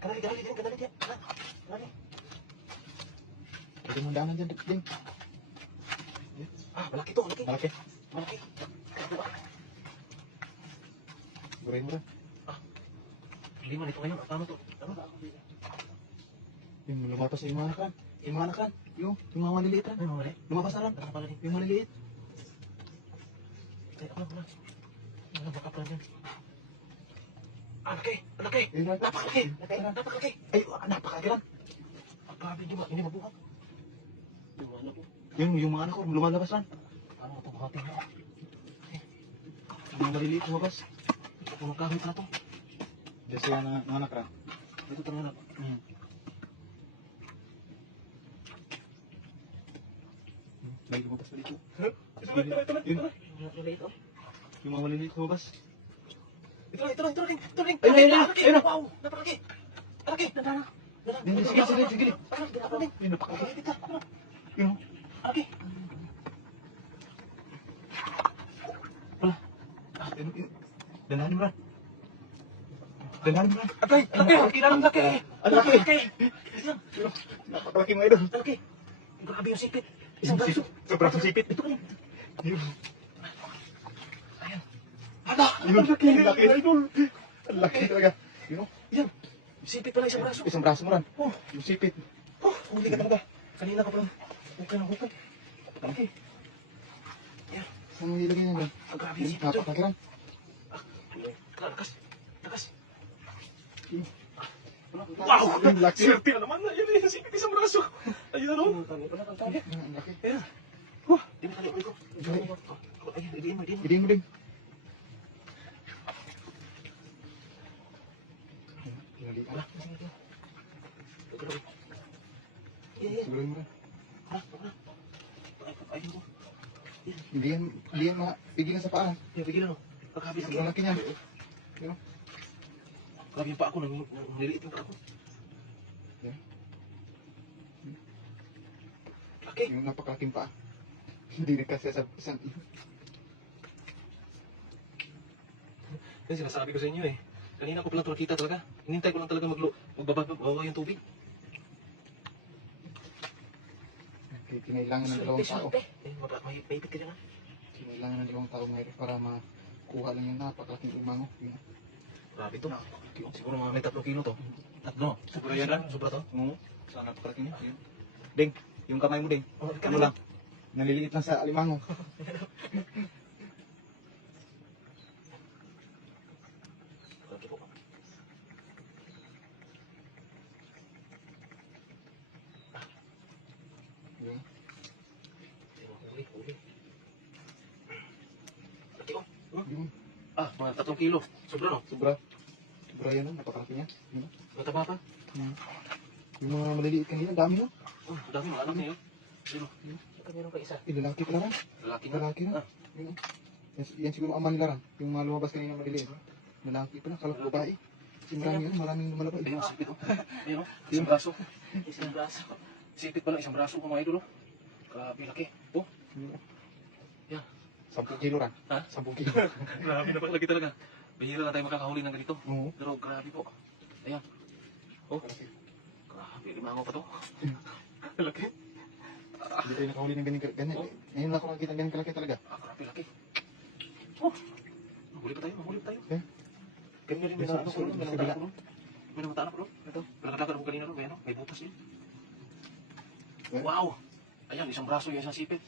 Kanali din, kanali din. Kanali. Pwede mo daanan dyan, Ding. Ah, malaki to, malaki. Malaki. Malaki. Burahin mo rin. Hindi man ito ngayon. Tama to. Ano ba? Yung lumapas na yung mga nakan. Yung mga nakan. Yung mga maliliit rin. Ano mali? Lumabas na rin. Baka pala din. Yung maliliit. Ay, ako na. Ano, baka pala din. Ah, laki. Laki. Napakalaki. Napakalaki. Ay, napakagaran. Ah, grabe, hindi mabuhat. Yung ano ko. Yung mga anak ko, lumalabas rin. Ano ito, buhatin mo. Yung mga maliliit lumabas. Kung magkahit na to. Diyan siya nanganak rin. Ito talaga. May lumabas na dito. Ito. Yung mga maliliit lumabas. Ito rin. Ayun na. Wow, napakalaki. Laki, nadana. Sige. Napakalaki. Yung napakalaki. Yung Laki. wala. Dalahan mo rin. Dalahan mo rin. Laki. Laki. Ang laki. Napakalaki mo idol. Laki. Grabe yung sipit. Isang braso. Sobrang sipit. Ito rin. Yun. Ayan. Hala, Yun. ang laki. Ang laki. Ang laki talaga. Yun. Yan. Sipit pala isang braso. Isang braso mo rin. Oh, Yung sipit. huli ka talaga. Kanina ka pala. Hukay. Laki. Yan. Saan mo ilagay yan doon? Ang grabe yung sipit. Joy. Napakagaran. Lakas. Wow! Ang laki. Swerte na naman. Ayan yung sipit isang braso. Ayun ano. Ang laki. Ayan. Di mo tali ulit ko. Ayan, idiin mo. Hidiin mo din. Tinali ka. Yan. Sigurin mo rin. Ayun ko. Hindi yan pigilan sa paa. Yan, pigilan o. Pagkabi sa Sobrang laki niyan. Yun. Grabe yung pa ako. Nililiit yung pa ako. Yan. Laki. Yung napakalaking paa. Hindi rin kasi sa isang Yan sinasabi ko sa inyo eh. Kanina ko palang ito nakita talaga. Hinintay ko lang talaga magbaba yung tubig. Kinailangan ng dalawang tao. Eh, maipit ka dyan ha. Kinailangan ng dalawang tao ngayon para makuha lang yung napakalaking umango. Yun. Grabe ito. Siguro mga may 3 kilo to. Tatlo. Sobra yan, ah. Sobra to. Oo. Sa napakalaki niya. Yun. Ding, yung kamay mo ding. Oh, Ano lang? Naliliit lang sa alimango. Laki po. Yun. Huli. Laki oh. Yun. Ah, mga 3 kilo. Sobra no? Sobra. Sobra yan, ah. Napakalaki niya. Yun. Mataba pa. Yung mga maliliit kanina, dami no? Oh, dami mga anak niyo. Dino. Saka meron pa isa. Lalaki pala rin. Lalaki na. Lalaki na. Ah, Yun. Yan siguro ama nila rin. Yung mga lumabas kanina maliliit. Lalaki pala, kalap babae. Kasi maraming lumalabas. ayun, sipit oh. Ayun oh. Isang braso. Isang braso. Sipit pala, isang braso mga idol oh. Grabe laki. Oh. Yan. 10 kilo rin. Ha? 10 kilo. Grabe napakalaki talaga. Bihira lang tayo makakahuli ng ganito. Oo. Pero grabe po. Ayan. Oh. Grabe, limango pa to. Laki. Hindi tayo nakahuli ng ganyan. Ngayon lang ako nakikita ganyan kalaki talaga. Ah, grabe laki. Oh. Mahuli pa tayo. Eh? Ganyan rin, may Sa- ano ko sa- ron, may sa namatala kabila. ko ron. May namatala ko ron. Ito. Nalakad ako kanina ron, may ano, may butas yun. Eh? Wow! Ayan, isang braso yung isang sipit.